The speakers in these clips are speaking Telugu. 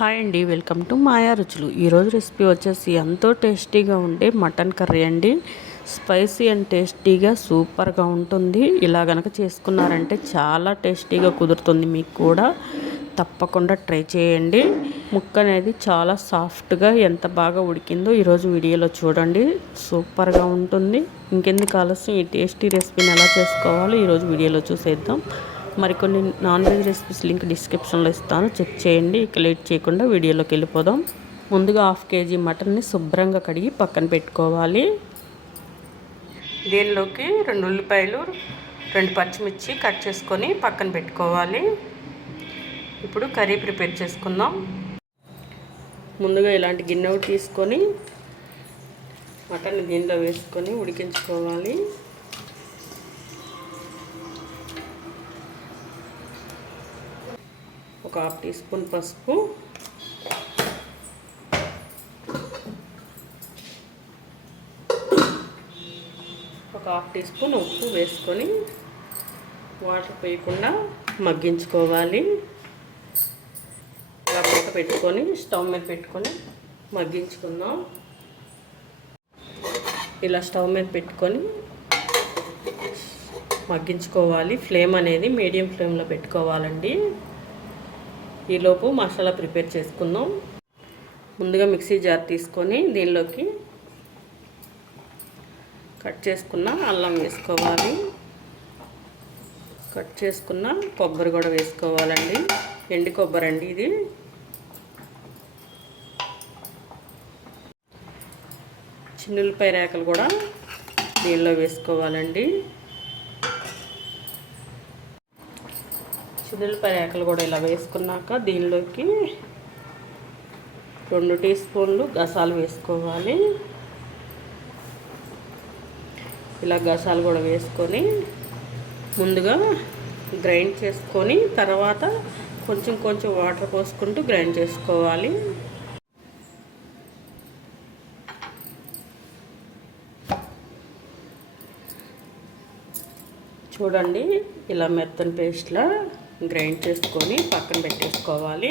హాయ్ అండి, వెల్కమ్ టు మాయా రుచులు. ఈరోజు రెసిపీ వచ్చేసి ఎంతో టేస్టీగా ఉండే మటన్ కర్రీ అండి. స్పైసీ అండ్ టేస్టీగా సూపర్గా ఉంటుంది. ఇలా గనక చేసుకున్నారంటే చాలా టేస్టీగా కుదురుతుంది. మీకు కూడా తప్పకుండా ట్రై చేయండి. ముక్క అనేది చాలా సాఫ్ట్గా ఎంత బాగా ఉడికిందో ఈరోజు వీడియోలో చూడండి. సూపర్గా ఉంటుంది. ఇంకెందుకు ఆలస్యం, ఈ టేస్టీ రెసిపీని ఎలా చేసుకోవాలో ఈరోజు వీడియోలో చూసేద్దాం. మరికొన్ని నాన్ వెజ్ రెసిపీస్ లింక్ డిస్క్రిప్షన్లో ఇస్తాను, చెక్ చేయండి. ఇక లేట్ చేయకుండా వీడియోలోకి వెళ్ళిపోదాం. ముందుగా 1/2 kg మటన్ని శుభ్రంగా కడిగి పక్కన పెట్టుకోవాలి. దీనిలోకి 2 ఉల్లిపాయలు, 2 పచ్చిమిర్చి కట్ చేసుకొని పక్కన పెట్టుకోవాలి. ఇప్పుడు కర్రీ ప్రిపేర్ చేసుకుందాం. ముందుగా ఇలాంటి గిన్నె తీసుకొని మటన్ దీనిలో వేసుకొని ఉడికించుకోవాలి. ఒక 1/2 టీ స్పూన్ పసుపు, ఒక 1/2 టీ స్పూన్ ఉప్పు వేసుకొని వాటర్ పోయకుండా మగ్గించుకోవాలి. ఇలా మూత పెట్టుకొని స్టవ్ మీద పెట్టుకొని మగ్గించుకుందాం. ఇలా స్టవ్ మీద పెట్టుకొని మగ్గించుకోవాలి. ఫ్లేమ్ అనేది మీడియం ఫ్లేమ్లో పెట్టుకోవాలండి. ఈలోపు మసాలా ప్రిపేర్ చేసుకుందాం. ముందుగా మిక్సీ జార్ తీసుకొని దీనిలోకి కట్ చేసుకున్న అల్లం వేసుకోవాలి. కట్ చేసుకున్న కొబ్బరి కూడా వేసుకోవాలండి. ఎండు కొబ్బరి అండి ఇది. చిన్నులపాయ రేకలు కూడా దీనిలో వేసుకోవాలండి. చిన్నులపాయ రేకలు కూడా ఇలా వేసుకున్నాక దీనిలోకి 2 టీ స్పూన్లు గసాలు వేసుకోవాలి. ఇలా గసాలు కూడా వేసుకొని ముందుగా గ్రైండ్ చేసుకొని తర్వాత కొంచెం కొంచెం వాటర్ పోసుకుంటూ గ్రైండ్ చేసుకోవాలి. చూడండి, ఇలా మెత్తని పేస్ట్లా గ్రైండ్ చేసుకొని పక్కన పెట్టేసుకోవాలి.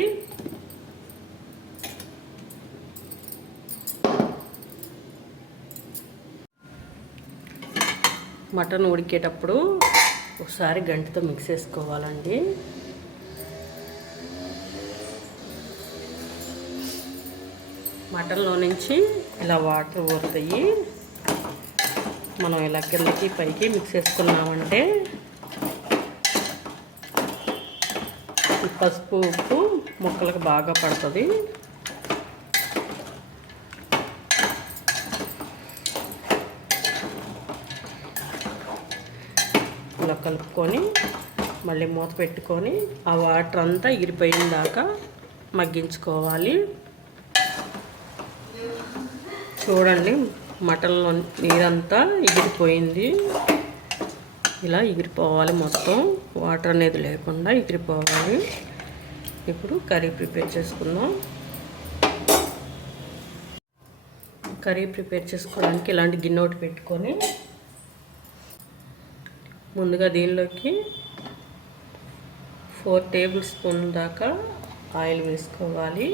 మటన్ ఉడికేటప్పుడు ఒకసారి గంటతో మిక్స్ చేసుకోవాలండి. మటన్లో నుంచి ఇలా వాటర్ ఊరుతాయి. మనం ఇలా కిందకి పైకి మిక్స్ చేసుకున్నామంటే పసుపు ఉప్పు ముక్కలకు బాగా పడుతుంది. ఇలా కలుపుకొని మళ్ళీ మూత పెట్టుకొని ఆ వాటర్ అంతా ఎగిరిపోయిన దాకా మగ్గించుకోవాలి. చూడండి, మటన్లో నీరంతా ఎగిరిపోయింది. ఇలా ఎగిరిపోవాలి, మొత్తం వాటర్ అనేది లేకుండా ఎగిరిపోవాలి. ఇప్పుడు కర్రీ ప్రిపేర్ చేసుకుందాం. కర్రీ ప్రిపేర్ చేసుకోవడానికి ఇలాంటి గిన్నె ఒకటి పెట్టుకొని ముందుగా దీనిలోకి 4 టేబుల్ స్పూన్ల దాకా ఆయిల్ వేసుకోవాలి.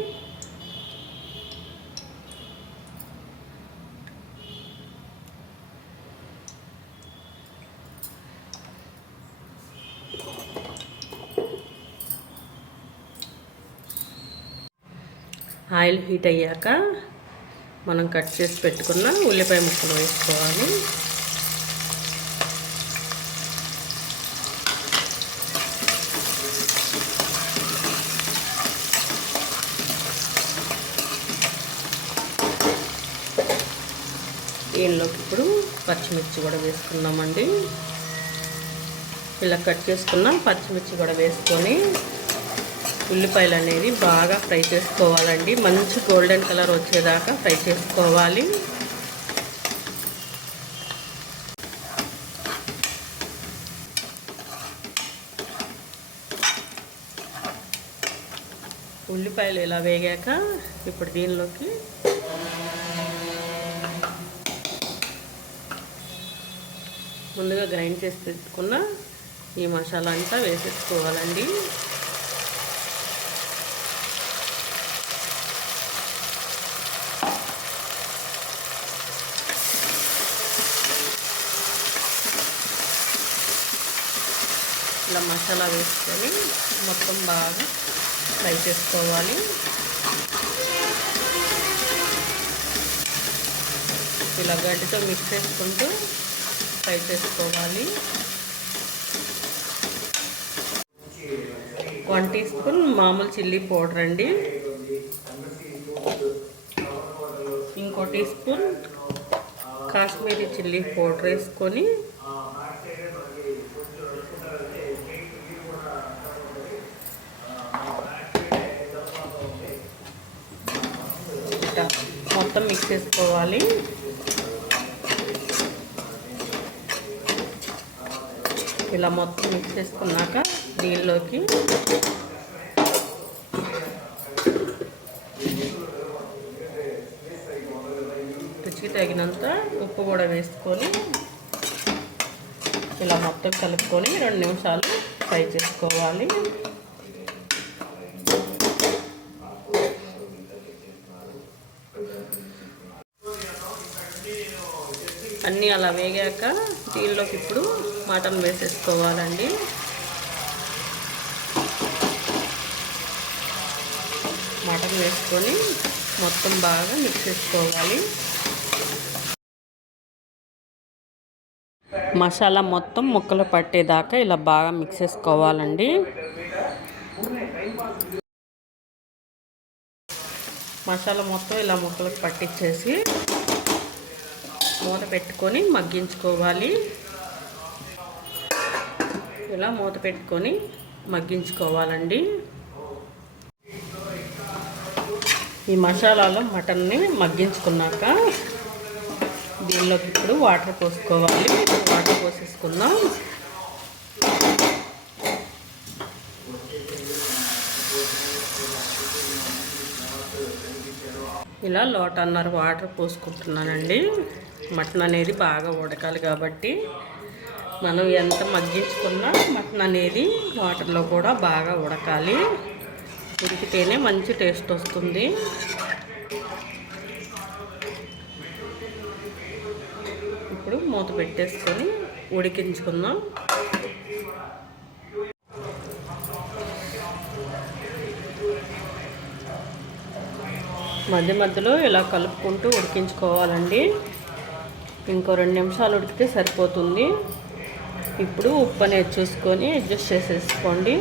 ఆయిల్ హీట్ అయ్యాక మనం కట్ చేసి పెట్టుకున్న ఉల్లిపాయ ముక్కలు వేసుకోవాలి. దీనిలోకి ఇప్పుడు పచ్చిమిర్చి కూడా వేసుకున్నామండి. ఇలా కట్ చేసుకున్న పచ్చిమిర్చి కూడా వేసుకొని ఉల్లిపాయలు అనేది బాగా ఫ్రై చేసుకోవాలండి. మంచి గోల్డెన్ కలర్ వచ్చేదాకా ఫ్రై చేసుకోవాలి. ఉల్లిపాయలు ఇలా వేగాక ఇప్పుడు దీనిలోకి ముందుగా గ్రైండ్ చేసి పెట్టుకున్న ఈ మసాలా అంతా వేసేసుకోవాలండి. ఇలా మసాలా వేసుకొని మొత్తం బాగా ఫ్రై చేసుకోవాలి. ఇలా గడ్డితో మిక్స్ చేసుకుంటూ ఫ్రై చేసుకోవాలి. 1 టీ స్పూన్ మామూలు చిల్లీ పౌడర్ అండి, ఇంకో teaspoon Kashmiri chilli powder వేసుకొని మొత్తం మిక్స్ చేసుకోవాలి. ఇలా మొత్తం మిక్స్ చేసుకున్నాక దీనిలోకి రుచికి తగినంత ఉప్పు కూడా వేసుకొని ఇలా మొత్తం కలుపుకొని 2 నిమిషాలు ఫ్రై చేసుకోవాలి. అన్నీ అలా వేగాక దీనిలోకి ఇప్పుడు మటన్ వేసేసుకోవాలండి. మటన్ వేసుకొని మొత్తం బాగా మిక్స్ చేసుకోవాలి. మసాలా మొత్తం ముక్కలు పట్టేదాకా ఇలా బాగా మిక్స్ చేసుకోవాలండి. మసాలా మొత్తం ఇలా ముక్కలకు పట్టించేసి మూత పెట్టుకొని మగ్గించుకోవాలి. ఇలా మూత పెట్టుకొని మగ్గించుకోవాలండి. ఈ మసాలాలో మటన్ని మగ్గించుకున్నాక దీనిలోకి ఇప్పుడు వాటర్ పోసుకోవాలి. వాటర్ పోసేసుకుందాం. ఇలా లోటన్నర వాటర్ పోసుకుంటున్నానండి. మటన్ అనేది బాగా ఉడకాలి కాబట్టి మనం ఎంత మగ్గించుకున్నా మటన్ అనేది వాటర్లో కూడా బాగా ఉడకాలి. ఉడికితేనే మంచి టేస్ట్ వస్తుంది. ఇప్పుడు మూత పెట్టేసుకొని ఉడికించుకుందాం. మధ్య మధ్యలో ఇలా కలుపుకుంటూ ఉడికించుకోవాలండి. ఇంకో 2 నిమిషాలు ఉడికితే సరిపోతుంది. ఇప్పుడు ఉప్పు అనేది చూసుకొని అడ్జస్ట్ చేసేసుకోండి.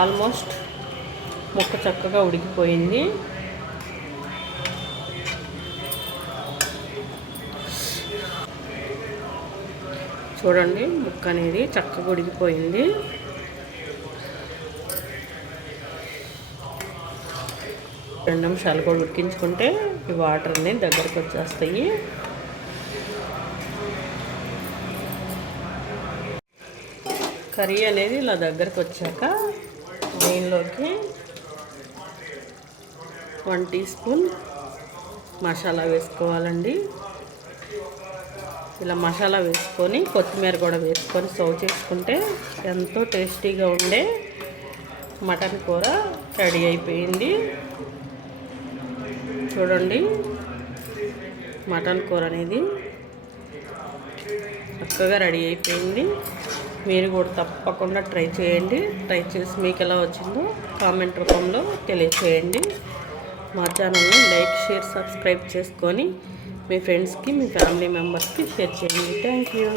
ఆల్మోస్ట్ ముక్క చక్కగా ఉడికిపోయింది. చూడండి, ముక్క అనేది చక్కగా ఉడికిపోయింది. రెండు నిమిషాలు కూడా ఉడికించుకుంటే ఈ వాటర్ అనేది దగ్గరకు వచ్చేస్తాయి. కర్రీ అనేది ఇలా దగ్గరకు వచ్చాక దీనిలోకి 1 టీ స్పూన్ మసాలా వేసుకోవాలండి. ఇలా మసాలా వేసుకొని కొత్తిమీర కూడా వేసుకొని సర్వ్ చేసుకుంటే ఎంతో టేస్టీగా ఉండే మటన్ కూర రెడీ అయిపోయింది. చూడండి, మటన్ కూర అనేది చక్కగా రెడీ అయిపోయింది. మీరు కూడా తప్పకుండా ట్రై చేయండి. ట్రై చేసి మీకు ఎలా వచ్చిందో కామెంట్ రూపంలో తెలియచేయండి. మా ఛానల్ని లైక్, షేర్, సబ్స్క్రైబ్ చేసుకొని మీ ఫ్రెండ్స్కి, మీ ఫ్యామిలీ మెంబర్స్కి షేర్ చేయండి. Thank you.